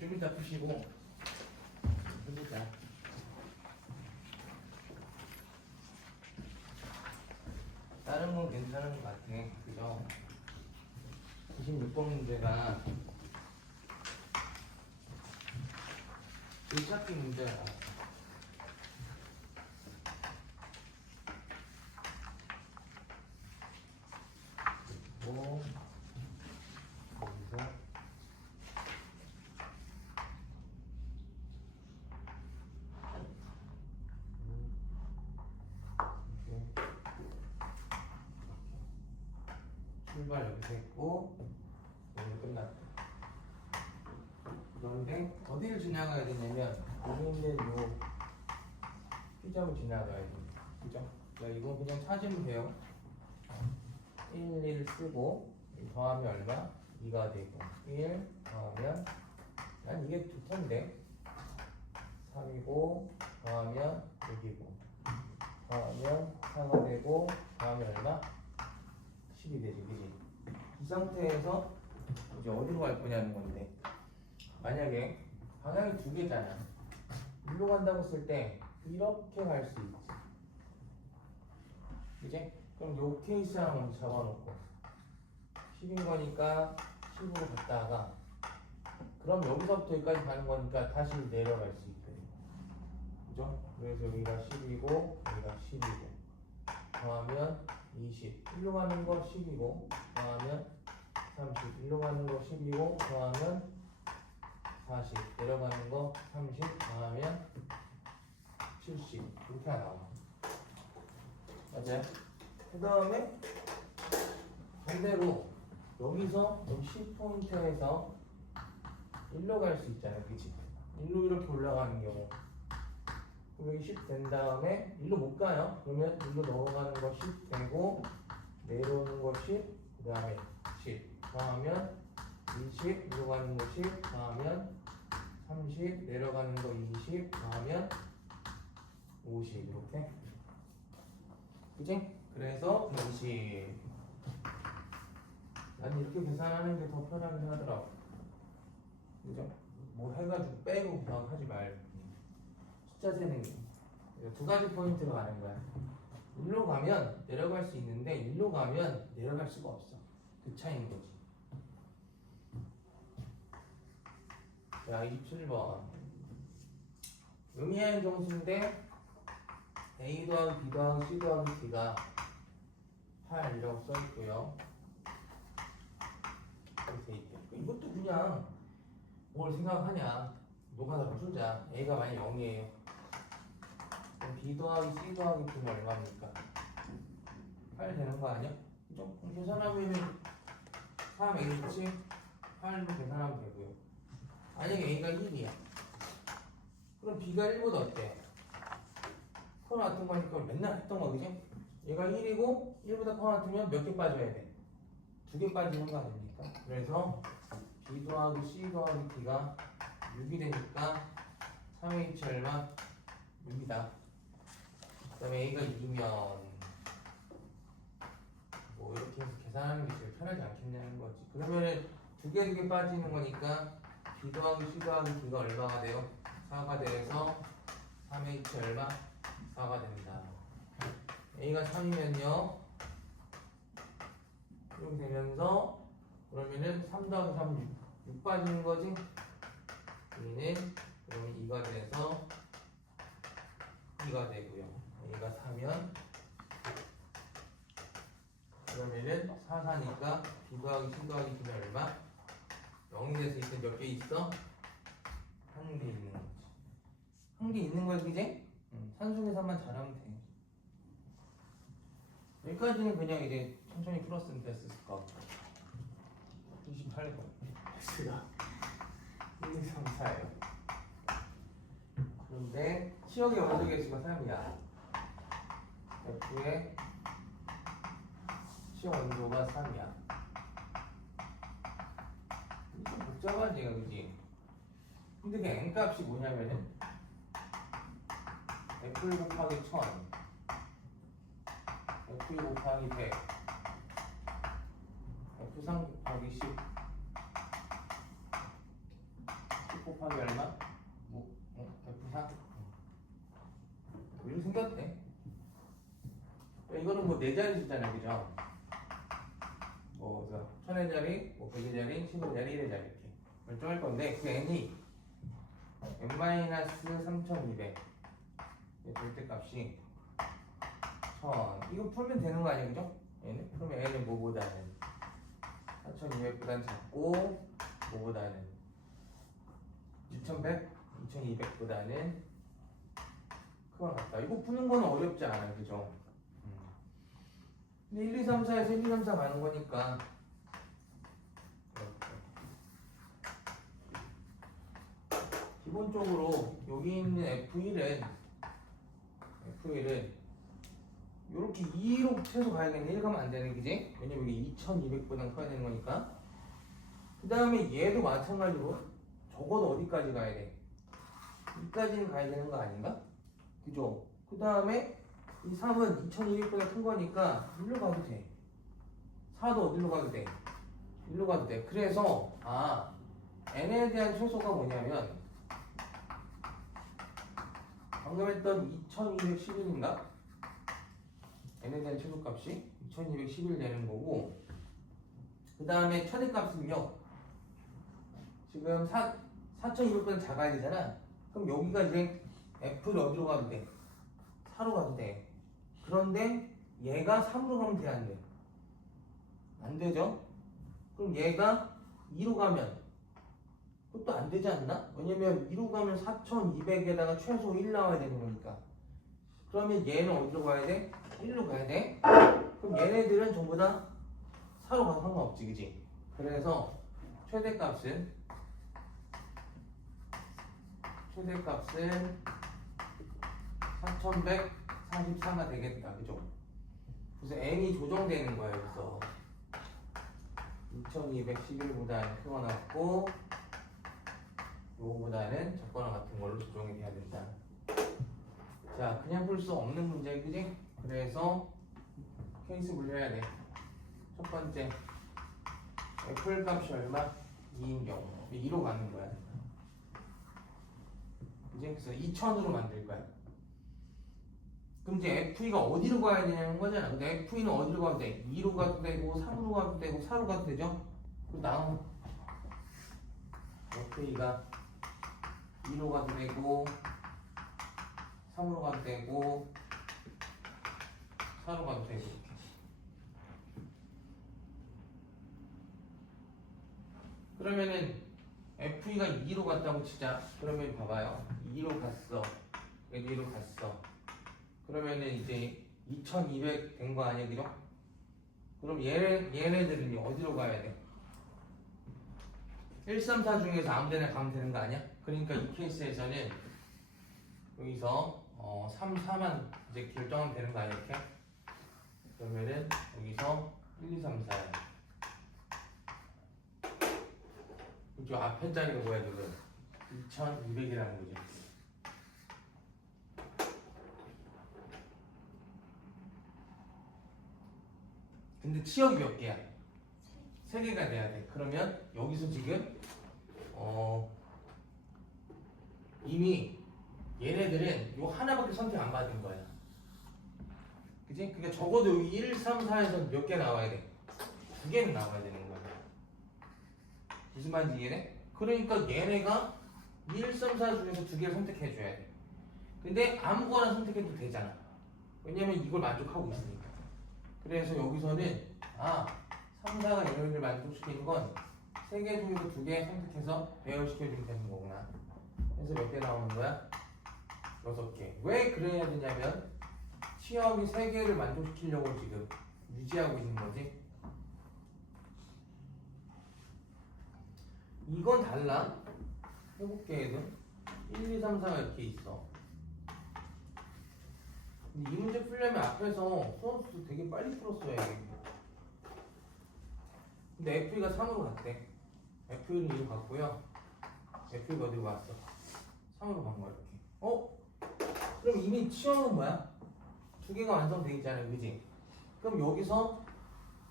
좀 이따 푸시고 해보자. 다른 건 괜찮은 것 같아. 그죠? 96번 문제가 글찾기 문제야. 뭐 여기서 출발 여기서 했고 여기 끝났다. 그런데 어디를 지나가야 되냐면 여기 있는 요 P점을 지나가야 돼. 그죠? 자, 이거 그냥 찾으면 돼요. 1, 1 쓰고 더하면 얼마? 2가 되고 1 더하면 난 이게 좋던데 3이고 더하면 6이고 더하면 4가 되고 더하면 얼마? 10이 되지, 그지? 이 상태에서 이제 어디로 갈 거냐는 건데 만약에 방향이 두 개잖아. 일로 간다고 쓸 때 이렇게 갈 수 있지, 그지? 그럼 요 케이스 하나 먼저 잡아놓고 10인 거니까 10으로 갔다가 그럼 여기서부터 여기까지 가는 거니까 다시 내려갈 수 있거든. 그죠? 그래서 여기가 10이고 여기가 10이고 더하면 20. 1로 가는 거 10이고 더하면 30. 1로 가는 거 10이고 더하면 40. 내려가는 거 30 더하면 70. 이렇게 나와. 맞아요? 그 다음에 반대로 여기서 10포인트에서 1로 갈 수 있잖아요, 그치? 1로 이렇게 올라가는 경우 그럼 여기 10 된 다음에 1로 못 가요. 그러면 1로 넘어가는 거 10 되고 내려오는 거 10, 그 다음에 10 더하면 20, 1로 가는 거 10 더하면 30, 내려가는 거 20 더하면 50 이렇게, 그치? 그래서 20. 난 이렇게 계산하는 게 더 편하긴 하더라고. 그죠? 뭐 해가지고 빼고 그냥 하지 말고 숫자 세는 게 두 가지 포인트로 가는 거야. 일로 가면 내려갈 수 있는데 일로 가면 내려갈 수가 없어. 그 차이인 거지. 자, 27번 의미하는 정수인데 A 더하기 B 더하기 C 더하기 D가 8이라고 써있고요. 이것도 그냥 뭘 생각하냐, 노가다로 풀자. A가 만약 0이에요. 그럼 B 더하기 C 더하기 D는 얼마입니까? 8 되는 거 아니야? 그죠? 그럼 계산하면 3H 8로 계산하면 되고요. 만약에 A가 1이야. 그럼 B가 1보다 어때? 커 같은 거니까 맨날 했던 거, 그지? 얘가 1이고 1보다 커 같으면 몇 개 빠져야 돼? 2개 빠지는 거 아닙니까? 그래서 B 더하기 C 더하기 D가 6이 되니까 3H 얼마? 6이다. 그 다음에 A가 2면 뭐 이렇게 해서 계산하는 게 제일 편하지 않겠냐는 거지. 그러면은 두 개 빠지는 거니까 B 더하기 C 더하기 D가 얼마가 돼요? 4가 돼서 3H 얼마? 4가 됩니다. A가 3이면요 이렇게 되면서 그러면은 3 더하기 3, 6 빠지는 거지? B는 그러면 2가 돼서 2가 되고요. A가 4면 그러면은 4, 4니까 B 더하기 C 더하기 D는 얼마? 0이 돼서 있으면 몇 개 있어? 한 개 있는 거지. 한 개 있는 거야, 그지? 산수 계산만 잘하면 돼. 여기까지는 그냥 이제 천천히 풀었으면 됐을 것 같고. 28번 X가 1, 2, 3, 4예요. 그런데 치역의 원소 개수가 3이야. F의 치역 원소가 3이야. 좀 복잡하지, 그지? 근데 그 N값이 뭐냐면은 F1 곱하기 1000 F2 곱하기 100 F3 곱하기 10 10 네 자리 숫자는 그죠? 뭐 그래서 1000의 자리, 뭐 100의 자리, 10의 자리, 1의 자리 이렇게 결정할 건데 그 n이 n-3200 절대값이 1000 이거 풀면 되는 거 아니에요, 그죠? n은? 그러면 n은 뭐보다는 4200보다는 작고 뭐보다는 6100, 2200보다는 크거나 같다. 이거 푸는 건 어렵지 않아요, 그죠? 근데 1, 2, 3, 4에서 1, 2, 3, 4 가는 거니까 이렇게. 기본적으로 여기 있는 F1은 이렇게 2로 최소 가야겠네. 1 가면 안 되네, 그지? 왜냐면 이게 2200보다 커야 되는 거니까. 그 다음에 얘도 마찬가지로 적어도 어디까지 가야 돼? 2까지는 가야 되는 거 아닌가? 그죠? 그 다음에 이 3은 2200보다 큰 거니까 1로 가도 돼. 4도 어디로 가도 돼? 1로 가도 돼. 그래서 n에 대한 최소가 뭐냐면 방금 했던 2211인가? n에 대한 최소값이 2211 되는 거고 그 다음에 최대값은요 지금 4200보다 작아야 되잖아. 그럼 여기가 이제 f를 어디로 가도 돼? 4로 가도 돼. 그런데 얘가 3으로 가면 돼, 안 돼? 안 되죠? 그럼 얘가 2로 가면 그것도 안 되지 않나? 왜냐면 2로 가면 4200에다가 최소 1 나와야 되는 거니까. 그러면 얘는 어디로 가야 돼? 1로 가야 돼? 그럼 얘네들은 전부 다 4로 가도 상관없지, 그지? 그래서 최대값은 4144가 되겠다, 그죠? 그래서 n이 조정되는 거예요. 그래서 2211보다는 크거나 같고 요거보다는 작거나 같은 걸로 조정이 돼야 된다. 자, 그냥 풀 수 없는 문제, 그지? 그래서 케이스 분류해야 돼. 첫 번째 F 값이 얼마? 2인 경우 2로 가는 거야. 그지? 그래서 2000으로 만들 거야. 그럼 이제 FE가 어디로 가야 되냐는 거잖아. 근데 FE는 어디로 가도 돼? 2로 가도 되고 3으로 가도 되고 4로 가도 되죠? 그럼 다음 FE가 2로 가도 되고 3으로 가도 되고 4로 가도 되고 이렇게. 그러면은 FE가 2로 갔다고 치자. 그러면 봐봐요. 2로 갔어. 2로 갔어. 그러면은 이제 2200 된 거 아니야, 그죠? 그럼 얘네들은 어디로 가야 돼? 1, 3, 4 중에서 아무 데나 가면 되는 거 아니야? 그러니까 이 케이스에서는 여기서 3, 4만 이제 결정하면 되는 거 아니야, 이렇게? 그러면은 여기서 1, 2, 3, 4야. 그죠? 앞에 자리가 뭐야, 지금? 2200이라는 거지. 근데 치역이 몇 개야? 3개가 돼야 돼. 그러면 여기서 지금 이미 얘네들은 요 하나밖에 선택 안 받은 거야. 그치? 그러니까 적어도 여기 1, 3, 4에서 몇 개 나와야 돼? 2개는 나와야 되는 거야. 무슨 말인지 이해해? 그러니까 얘네가 1, 3, 4 중에서 2개를 선택해 줘야 돼. 근데 아무거나 선택해도 되잖아. 왜냐면 이걸 만족하고 있으니까. 그래서 여기서는 3, 4가 얘네를 만족시키는 건 3개 중에서 2개 선택해서 배열시켜주면 되는 거구나. 그래서 몇 개 나오는 거야? 6개. 왜 그래야 되냐면 치역이 3개를 만족시키려고 지금 유지하고 있는 거지. 이건 달라. 해볼게. 얘는 1, 2, 3, 4가 이렇게 있어. 근데 이 문제 풀려면 앞에서 수원수 되게 빨리 풀었어야 돼. 근데 FE가 3으로 갔대. FE는 2로 갔고요. FE가 어디로 갔어? 3으로 간 거야, 이렇게. 그럼 이미 치역은 뭐야? 2개가 완성돼 있잖아, 그지? 그럼 여기서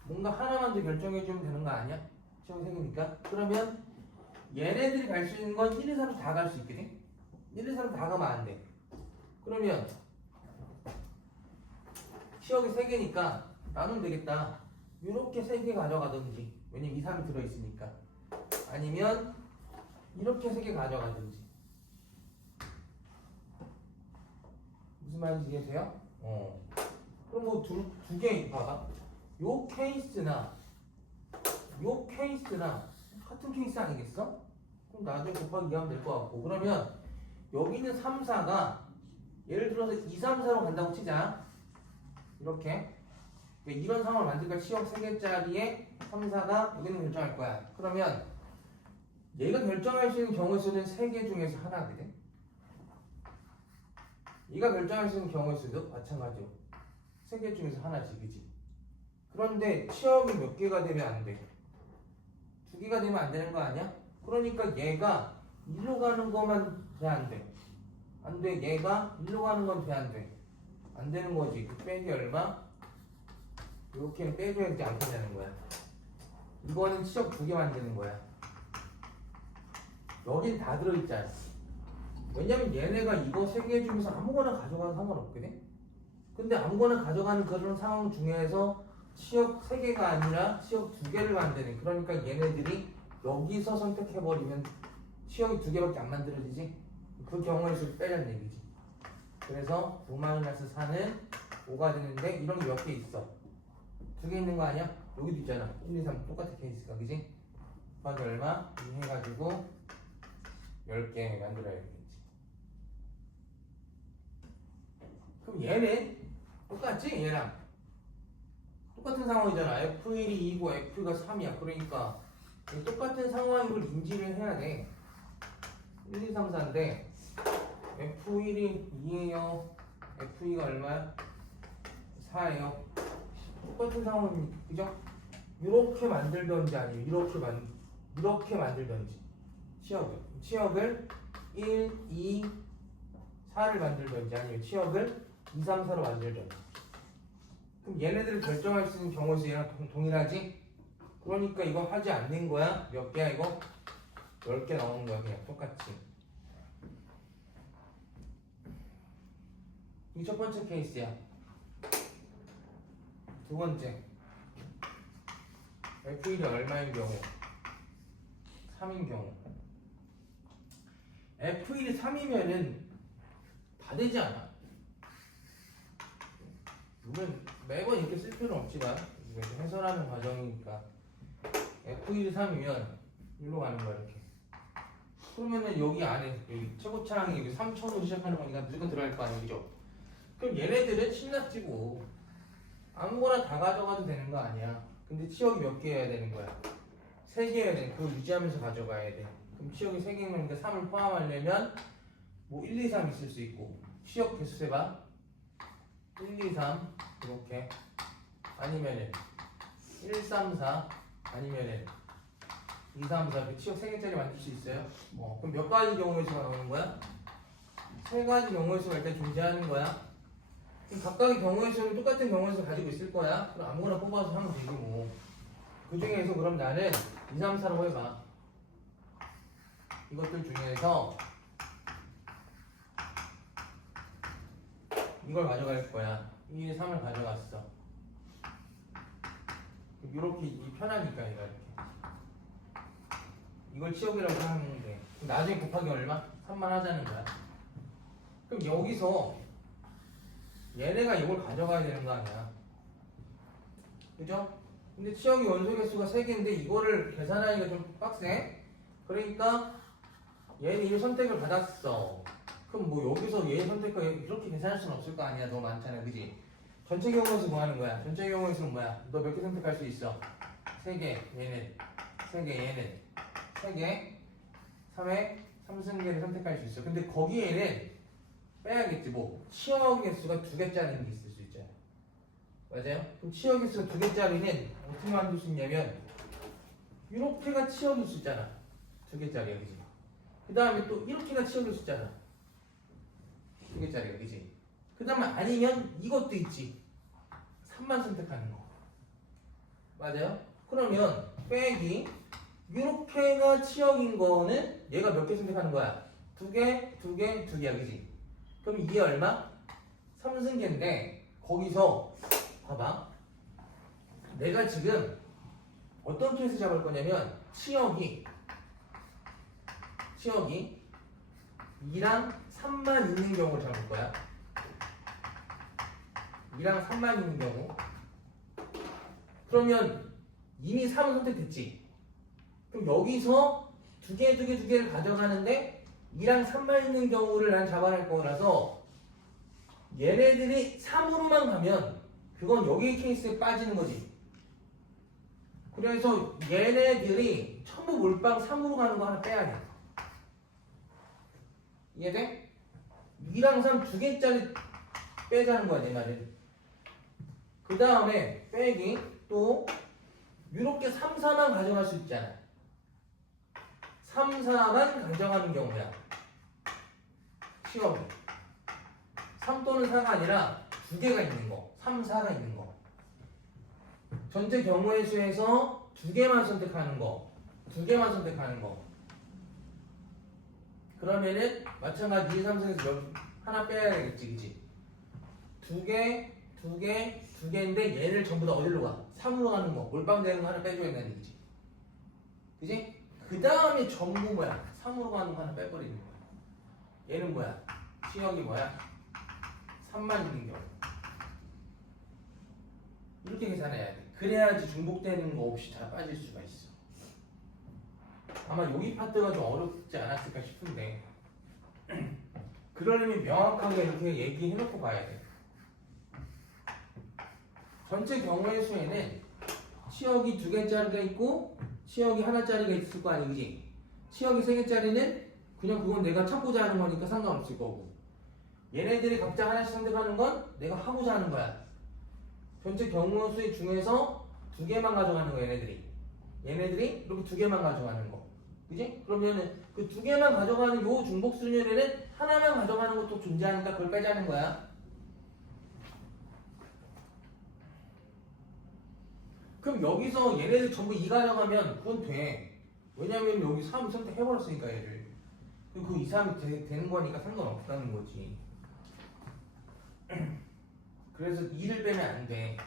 뭔가 하나만 더 결정해주면 되는 거 아니야? 치역이 생기니까? 그러면 얘네들이 갈 수 있는 건 1, 2, 3, 다 갈 수 있거든? 1, 2, 3, 다 가면 안 돼. 그러면 치역이 3개니까 나누면 되겠다. 이렇게 3개 가져가든지, 왜냐면 2, 3이 들어있으니까. 아니면 이렇게 3개 가져가든지. 무슨 말인지 이해되세요? 그럼 뭐 두 개 봐봐. 요 케이스나 같은 케이스 아니겠어? 그럼 나중에 곱하기 2 하면 될 것 같고. 그러면 여기 있는 3, 4가 예를 들어서 2, 3, 4로 간다고 치자. 이렇게. 이런 상황을 만들까? 치역 3개짜리에 3, 4가 여기는 결정할 거야. 그러면 얘가 결정할 수 있는 경우의 수는 3개 중에서 하나거든. 얘가 결정할 수 있는 경우의 수도 마찬가지로 3개 중에서 하나지, 그지? 그런데 치역이 몇 개가 되면 안 돼? 2개가 되면 안 되는 거 아니야? 그러니까 얘가 일로 가는 것만 돼, 안 돼? 안 돼. 얘가 일로 가는 건 돼, 안 돼? 안 되는 거지. 그 빼기 얼마? 이렇게는 빼줘야 되지 않겠냐는 거야. 이거는 치역 2개 만드는 거야. 여긴 다 들어있잖아. 왜냐면 얘네가 이거 3개 중에서 아무거나 가져가도 상관없거든? 근데 아무거나 가져가는 그런 상황 중에서 치역 3개가 아니라 치역 2개를 만드는, 그러니까 얘네들이 여기서 선택해버리면 치역이 2개밖에 안 만들어지지? 그 경우에 수 빼자는 얘기지. 그래서 5-4는 5가 되는데 이런 게 몇 개 있어? 2개 있는 거 아니야? 여기도 있잖아. 1, 2, 3 똑같은 케이스가, 그지? 곱하기 얼마? 2 해가지고 10개 만들어야겠지. 그럼 얘는 똑같지? 얘랑 똑같은 상황이잖아. F1이 2고 F가 3이야. 그러니까 똑같은 상황인 걸 인지를 해야 돼. 1, 2, 3, 4인데 F1이 2예요. F2가 얼마야? 4예요. 똑같은 상황이니까, 그죠? 이렇게 만들던지 아니면 이렇게 만들던지. 치역을 1, 2, 4를 만들던지 아니면 치역을 2, 3, 4로 만들던지. 그럼 얘네들을 결정할 수 있는 경우에서 얘랑 동일하지? 그러니까 이거 하지 않는 거야. 몇 개야 이거? 10개 나오는 거야. 그냥 똑같이. 이 첫 번째 케이스야. 두 번째. F1이 얼마인 경우? 3인 경우. F1이 3이면은 다 되지 않아? 물론 매번 이렇게 쓸 필요는 없지만 이거 해설하는 과정이니까. F1이 3이면 일로 가는 거야, 이렇게. 그러면은 여기 안에 여기 최고차항이 여기 3천으로 시작하는 거니까 무조건 들어갈 거 아니야, 그죠? 그럼 얘네들은 신났지고 아무거나 다 가져가도 되는 거 아니야. 근데 치역이 몇 개여야 되는 거야? 3개여야 돼. 그걸 유지하면서 가져가야 돼. 그럼 치역이 3개니까 3을 포함하려면 뭐 1, 2, 3 있을 수 있고, 치역 개수 세봐. 1, 2, 3 이렇게. 아니면은 1, 3, 4 아니면은 2, 3, 4 치역 3개짜리 만들 수 있어요? 그럼 몇 가지 경우의 수가 나오는 거야? 3가지 경우의 수가 일단 존재하는 거야. 그럼 각각의 경우의 수는 똑같은 경우의 수를 가지고 있을 거야. 그럼 아무거나 뽑아서 하면 되지 뭐. 그 중에서 그럼 나는 2, 3, 4라고 해봐. 이것들 중에서 이걸 가져갈 거야. 1, 3을 가져갔어. 이렇게 편하니까 얘가 이렇게. 이걸 치역이라고 하면 돼. 그럼 나중에 곱하기 얼마? 3만 하자는 거야. 그럼 여기서 얘네가 이걸 가져가야 되는 거 아니야. 그죠? 근데 치역이 원소 개수가 3개인데 이거를 계산하기가 좀 빡세. 그러니까 얘는 이 선택을 받았어. 그럼 뭐 여기서 얘 선택과 이렇게 계산할 수는 없을 거 아니야. 너무 많잖아, 그지? 전체 경우에서 뭐 하는 거야? 전체 경우에서는 뭐야? 너 몇 개 선택할 수 있어? 3개, 얘는 3개, 얘는 3개, 3회 3승계를 선택할 수 있어. 근데 거기에는 빼야겠지. 뭐 치역 개수가 2개짜리는 게 있을 수 있잖아. 맞아요? 그럼 치역 개수가 2개짜리는 어떻게 만들 수 있냐면 이렇게가 치역일 수 있잖아. 2개짜리야, 그지? 그 다음에 또 이렇게가 치역일 수 있잖아. 2개짜리야, 그지? 그 다음에 아니면 이것도 있지. 3만 선택하는 거. 맞아요? 그러면 빼기 이렇게가 치역인 거는 얘가 몇 개 선택하는 거야? 2개, 2개, 2개야, 그지? 그럼 이게 얼마? 3승계인데 거기서 봐봐. 내가 지금 어떤 케이스 잡을 거냐면 치역이 2랑 3만 있는 경우를 잡을 거야. 2랑 3만 있는 경우. 그러면 이미 3은 선택됐지. 그럼 여기서 두 개를 가져가는데 2랑 3만 있는 경우를 난 잡아낼 거라서 얘네들이 3으로만 가면 그건 여기 케이스에 빠지는 거지. 그래서 얘네들이 전부 몰빵 3으로 가는 거 하나 빼야 돼. 이해돼? 2랑 3 두 개짜리 빼자는 거야, 내 말은. 그 다음에 빼기 또 이렇게 3, 4만 가져갈 수 있잖아. 3, 4만 가져가는 경우야. 시험이 3 또는 4가 아니라 두 개가 있는 거. 3, 4가 있는 거. 전체 경우의 수에서 두 개만 선택하는 거. 두 개만 선택하는 거. 그러면은 마찬가지 2, 3, 4에서 하나 빼야 되겠지, 그치? 두 개인데 얘를 전부 다 어디로 가? 3으로 가는 거. 몰빵되는 거 하나 빼줘야 되는 얘기지. 그치? 그 다음에 전부 뭐야? 3으로 가는 거 하나 빼버리는 거야. 얘는 뭐야? 시역이 뭐야? 3만 있는 경우. 이렇게 계산해야 돼. 그래야지 중복되는 거 없이 다 빠질 수가 있어. 아마 여기 파트가 좀 어렵지 않았을까 싶은데 그러려면 명확하게 이렇게 얘기해놓고 봐야 돼. 전체 경우의 수에는 치역이 두 개짜리가 있고 치역이 하나짜리가 있을 거 아니지? 치역이 세 개짜리는 그냥 그건 내가 찾고자 하는 거니까 상관없을 거고 얘네들이 각자 하나씩 선택하는 건 내가 하고자 하는 거야. 전체 경우 수 중에서 두 개만 가져가는 거야, 얘네들이 이렇게 두 개만 가져가는 거. 그지? 그러면은 그 두 개만 가져가는 요 중복순열에는 하나만 가져가는 것도 존재하니까 그걸 빼자는 거야. 그럼 여기서 얘네들 전부 2 가져가면 그건 돼. 왜냐면 여기 3 선택해버렸으니까 얘를. 그럼 그 2, 3이 되는 거니까 상관없다는 거지. 그래서 2를 빼면 안 돼.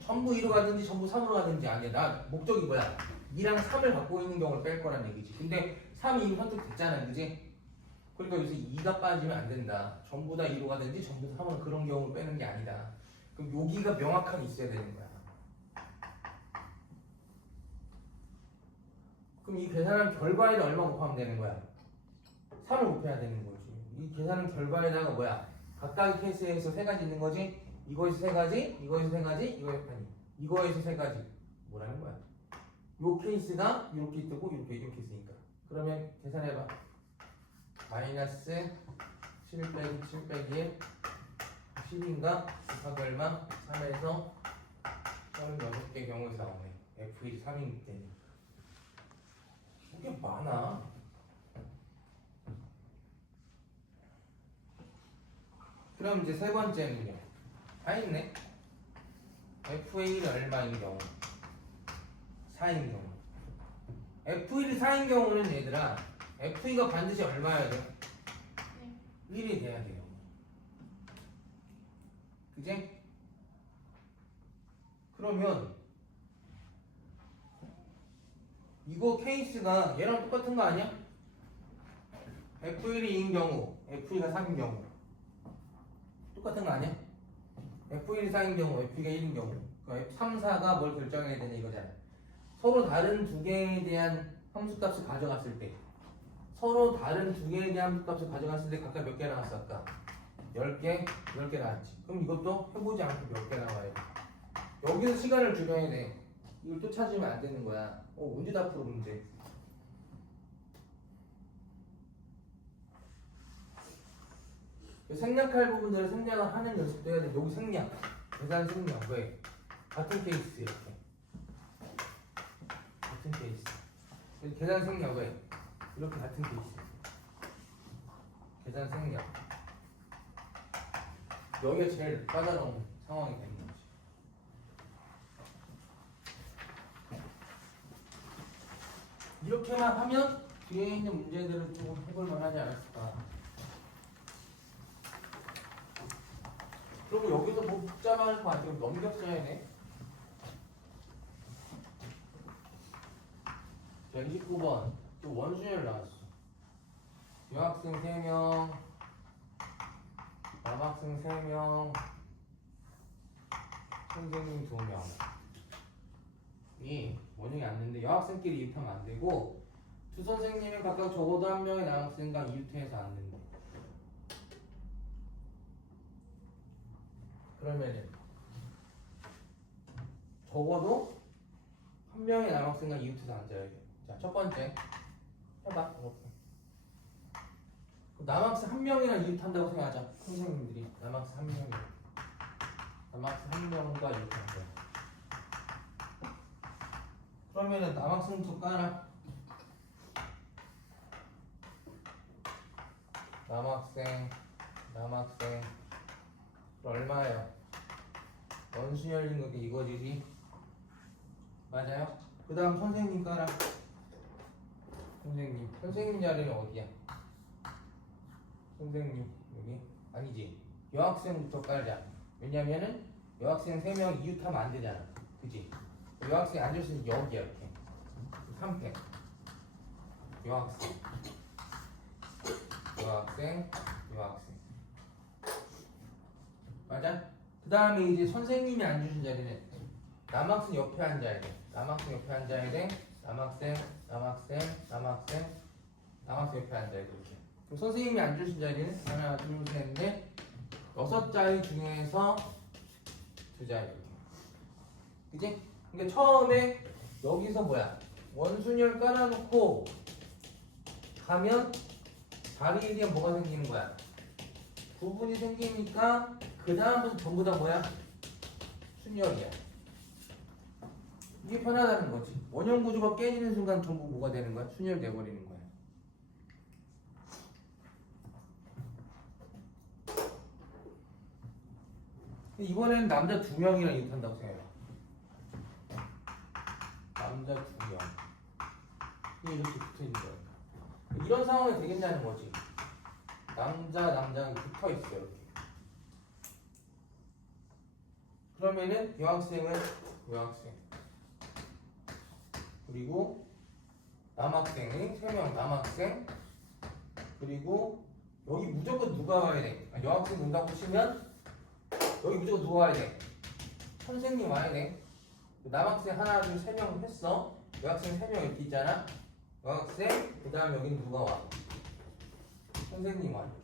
전부 2로 가든지 전부 3으로 가든지 아니야. 나 목적이 뭐야? 2랑 3을 갖고 있는 경우를 뺄 거란 얘기지. 근데 3이 이미 선택됐잖아, 그지? 그러니까 여기서 2가 빠지면 안 된다. 전부 다 2로 가든지 전부 다 3은 그런 경우를 빼는 게 아니다. 그럼 여기가 명확하게 있어야 되는 거야. 그럼 이 계산한 결과에다 얼마 곱하면 되는 거야? 3을 곱해야 되는 거지. 이 계산한 결과에다가 뭐야? 각각의 케이스에서 세 가지 있는 거지? 이거에서 세 가지, 이거에서 세 가지, 이거에서 세 가지. 뭐라는 거야? 요 케이스가 이렇게 있고 이렇게 있으니까. 그러면 계산해봐. 마이너스 7 빼기 7 빼기 1 10인가? 곱하기 얼마? 3에서 36개 경우에서 나오네. F1이 3이기 때문에. 이게 많아. 그럼 이제 세 번째는요. 다 있네. F1이 얼마인 경우? 4인 경우. F1이 4인 경우는 얘들아 F2가 반드시 얼마여야 돼? 1이 돼야 돼요. 그지? 그러면 이거 케이스가 얘랑 똑같은 거 아니야? F1이 2인 경우, F2가 3인 경우 똑같은 거 아니야? F1이 4인 경우, F2가 1인 경우 그러니까 F3, 4가 뭘 결정해야 되냐 이거잖아. 서로 다른 두 개에 대한 함수값을 가져갔을 때 서로 다른 두 개에 대한 함수값을 가져갔을 때 각각 몇 개 나왔어 아까? 10개? 10개 나왔지. 그럼 이것도 해보지 않고 몇 개 나와야 돼. 여기서 시간을 줄여야 돼. 이걸 또 찾으면 안 되는 거야. 문제 다 풀어 문제. 생략할 부분들을 생략을 하는 연습도 해야 돼. 여기 생략, 계산 생략. 왜? 같은 케이스 이렇게. 같은 케이스. 계산 생략 왜? 이렇게 같은 케이스. 계산 생략. 여기가 제일 까다로운 상황이 되는 거지. 이렇게만 하면 뒤에 있는 문제들을 좀 해볼 만하지 않았을까. 그리고 여기서 뭐 복잡할 것 같아요. 넘겼어야 돼. 자, 29번. 또 원순열 나왔어. 여학생 3명, 남학생 3명, 선생님 2명. 이 원형이 안 되는데 여학생끼리 이웃하면 안 되고 두 선생님이 각각 적어도 한 명의 남학생과 이웃해서 안 된다. 그러면은 적어도 한 명의 남학생과 이웃해서 앉아야 돼. 자, 첫 번째 해봐. 남학생 한 명이랑 이웃한다고 생각하자. 선생님들이 남학생 한 명이랑 남학생 한 명과 이웃한다. 그러면은 남학생부터 까라. 남학생 얼마예요? 원수 열린 거 이거지. 맞아요? 그 다음 선생님 까라. 선생님 자리는 어디야? 선생님 여기? 아니지. 여학생부터 깔자. 왜냐면은 여학생 3명 이웃하면 안 되잖아. 그지? 여학생 앉아있으면 여기야 이렇게 3팩 여학생 맞아? 그 다음에 이제 선생님이 앉으신 자리는 남학생 옆에 앉아야 돼. 남학생 옆에 앉아야 돼. 남학생 옆에 앉아야 돼. 이렇게. 그럼 선생님이 앉으신 자리는 하나, 둘, 셋, 넷 6자리 중에서 2자리 이렇게. 그지? 그러니까 처음에 여기서 뭐야? 원순열 깔아놓고 가면 자리에 대한 뭐가 생기는 거야? 구분이 생기니까 그 다음부터 전부 다 뭐야? 순열이야. 이게 편하다는 거지. 원형 구조가 깨지는 순간 전부 뭐가 되는 거야? 순열 돼버리는 거야. 이번에는 남자 2명이랑 이웃한다고 생각해. 남자 2명. 이렇게 붙어 있는 거야. 이런 상황이 되겠냐는 거지. 남자가 붙어 있어요. 이렇게. 그러면은 여학생 그리고 남학생이 3명 남학생 그리고 여기 무조건 누가 와야 돼? 여학생 논다고 치면 여기 무조건 누가 와야 돼? 선생님 와야 돼. 남학생 하나 둘 3명 했어. 여학생 3명 이렇게 있잖아. 여학생 그 다음 여기는 누가 와? 선생님 와. 이렇게.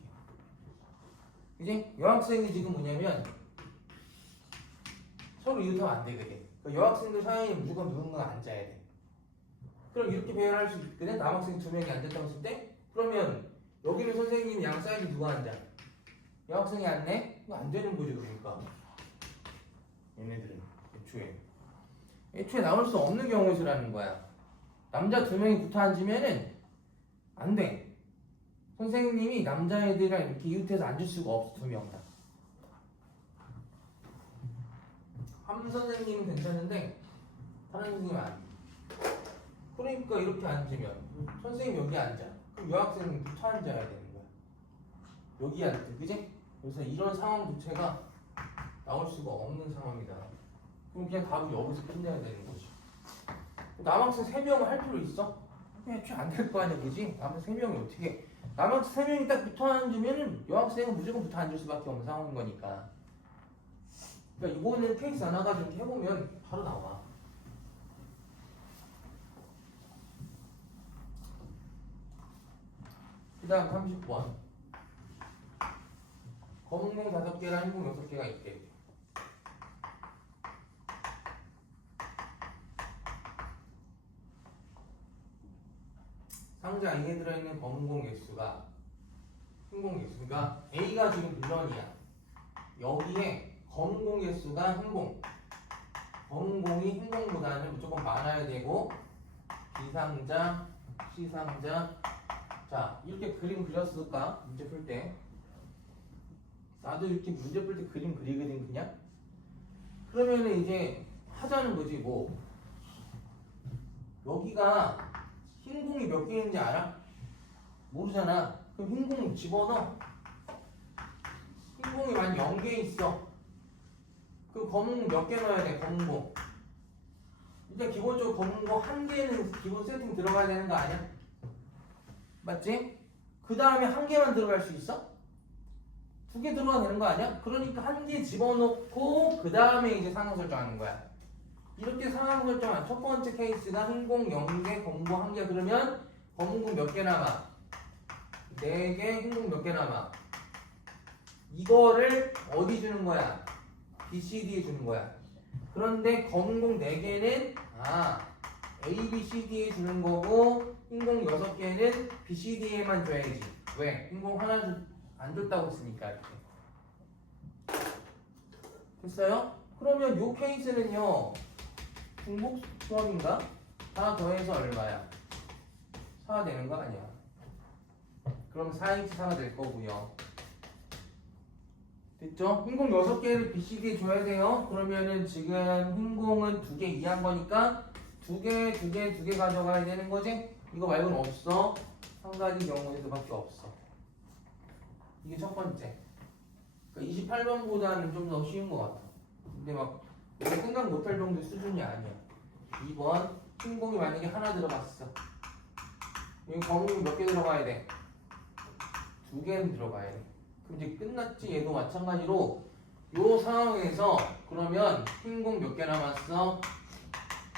그지? 여학생이 지금 뭐냐면 서로 이웃하면 안 되거든. 그러니까 여학생들 사이에 무조건 누군가 앉아야 돼. 그럼 이렇게 배열할 수 있거든. 남학생 2명이 앉았다고 했을 때 그러면 여기는 선생님 양 사이드 누가 앉아? 여학생이 앉네? 이거 안 되는 거지. 그러니까 얘네들은 애초에 나올 수 없는 경우에 수라는 거야. 남자 2명이 붙어 앉으면은 안 돼. 선생님이 남자애들이랑 이렇게 이웃해서 앉을 수가 없어. 2명 다. 한 선생님은 괜찮은데 다른 선생님은 안 돼. 그러니까 이렇게 앉으면 선생님 여기 앉아. 그럼 여학생은 붙어 앉아야 되는 거야. 여기 앉아. 그지? 그래서 이런 상황 자체가 나올 수가 없는 상황이다. 그럼 그냥 답을 여기서 끝내야 되는 거지. 남학생 3명을 할 필요 있어? 애초에 안 될 거 아니야. 그지? 남학생 3명이 어떻게 남학생 3명이 딱 붙어 앉으면은 여학생은 무조건 붙어 앉을 수밖에 없는 상황인 거니까. 그러니까 이거는 케이스 하나 가지고 해보면 바로 나와. 그 다음 30번. 검은 공 5개랑 흰 공 6개가 있대. 상자 A에 들어있는 검은 공 개수가 흰 공 개수가 A가 지금 물론이야. 여기에 검은 공 개수가 흰 공. 검은 공이 흰 공보다는 무조건 많아야 되고 B상자, C상자. 자, 이렇게 그림 그렸을까? 문제 풀 때. 나도 이렇게 문제 풀 때 그림 그리거든 그냥. 그러면은 이제 하자는 거지 뭐. 여기가 흰 공이 몇 개 있는지 알아? 모르잖아. 그럼 흰 공 집어넣어. 흰 공이 만약 0개 있어. 그 검은공 몇 개 넣어야 돼? 검은공. 일단 기본적으로 검은공 한 개는 기본 세팅 들어가야 되는 거 아니야? 맞지? 그 다음에 한 개만 들어갈 수 있어? 두 개 들어가야 되는 거 아니야? 그러니까 한 개 집어넣고 그 다음에 이제 상황 설정하는 거야. 이렇게 상황 설정한 첫 번째 케이스가 흰공 0개, 검은공 1개. 그러면 검은공 몇 개 남아? 4개, 흰공 몇 개 남아? 이거를 어디 주는 거야? BCD에 주는 거야. 그런데 검은공 4개는 A, B, C, D에 주는 거고 흰공 6개는 B, C, D에만 줘야지. 왜? 흰공 하나 안 줬다고 했으니까. 이렇게. 됐어요? 그러면 요 케이스는요 중복 수학인가? 다 더해서 얼마야? 4가 되는 거 아니야? 그럼 4x 4가 될 거고요. 됐죠? 흰공 6개를 BCD에 줘야 돼요. 그러면은 지금 흰공은 2개 이해한 거니까 2개 가져가야 되는 거지? 이거 말고는 없어. 한 가지 경우에서밖에 없어. 이게 첫 번째. 그러니까 28번보다는 좀 더 쉬운 것 같아. 근데 막 내가 생각 못할 정도 수준이 아니야. 2번 흰공이 만약에 하나 들어갔어. 여기 검은공이 몇 개 들어가야 돼? 2개는 들어가야 돼. 그럼 이제 끝났지. 얘도 마찬가지로 요 상황에서 그러면 흰공 몇 개 남았어?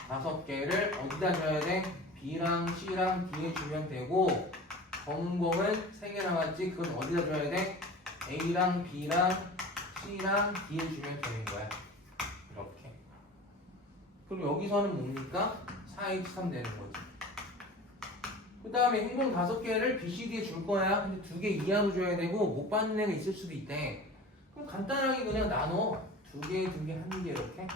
5개를 어디다 줘야 돼? B랑 C랑 D에 주면 되고 검은공은 3개 남았지. 그건 어디다 줘야 돼? A랑 B랑 C랑 D에 주면 되는 거야. 이렇게. 그럼 여기서는 뭡니까? 4x3 되는 거지. 그 다음에 흰공 5개를 BCD에 줄 거야. 근데 2개 이하로 줘야 되고 못 받는 애가 있을 수도 있대. 그럼 간단하게 그냥 나눠. 2개, 1개 이렇게.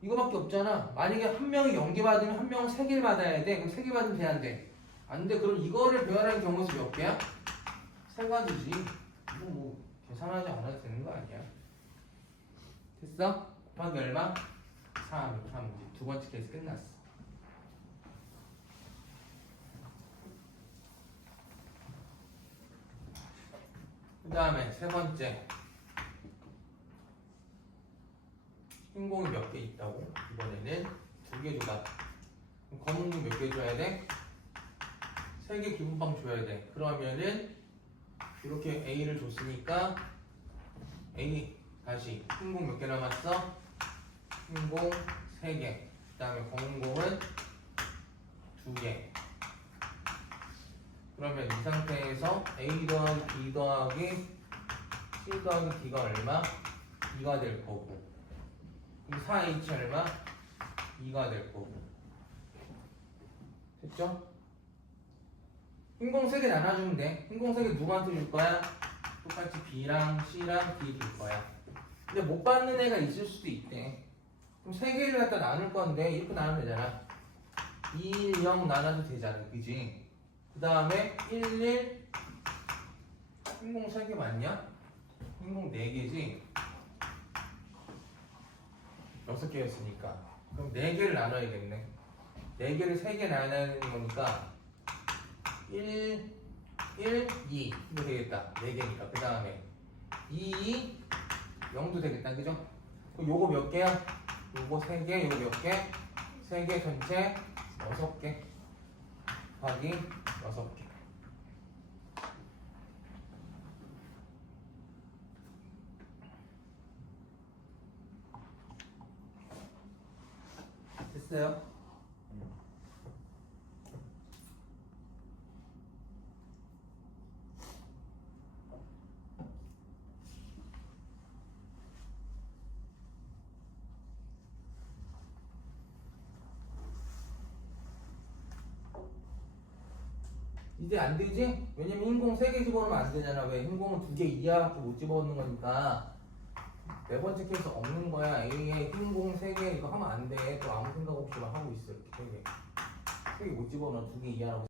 이거밖에 없잖아. 만약에 한 명이 0개 받으면 한 명은 3개를 받아야 돼. 그럼 3개 받으면 돼, 안 돼? 안 돼. 그럼 이거를 배열하는 경우수 몇 개야? 3가지지. 이거 뭐 계산하지 않아도 되는 거 아니야? 됐어? 곱하기 얼마? 3 이렇게 하면 돼. 두 번째 케이스 끝났어. 그 다음에 세 번째 흰공이 몇 개 있다고? 이번에는 2개 줘봐. 검은공 몇 개 줘야 돼? 3개 기본방 줘야 돼. 그러면은 이렇게 A를 줬으니까 A 다시 흰공 몇 개 남았어? 흰공 3개. 그 다음에 검은공은 2개. 그러면 이 상태에서 A 더하기 B 더하기 C 더하기 D가 얼마? 2가 될 거고. 그럼 4H 얼마? 2가 될 거고. 됐죠? 흰공 3개 나눠주면 돼. 흰공 3개 누구한테 줄 거야? 똑같이 B랑 C랑 D 줄 거야. 근데 못 받는 애가 있을 수도 있대. 그럼 3개를 갖다 나눌 건데 이렇게 나누면 되잖아. 2, 1, 0 나눠도 되잖아. 그지? 그 다음에 1, 1 흰공 3개 맞냐? 흰공 4개지? 6개였으니까 그럼 4개를 나눠야겠네. 4개를 3개 나눠야 되는 거니까 1, 1, 2 이거 되겠다. 4개니까 그 다음에 2, 0도 되겠다. 그죠? 그럼 요거 몇 개야? 요거 3개, 요거 몇 개? 3개 전체 6개 곱하기 6개. 됐어요? 이제 안 되지? 왜냐면 흰공 3개 집어넣으면 안 되잖아. 왜? 흰공은 2개 이하밖에 못 집어넣는 거니까. 네 번째 케이스 없는 거야. A에 흰공 3개 이거 하면 안 돼. 또 아무 생각 없이 막 하고 있어. 이렇게 3개 못 집어넣어. 2개 이하라고.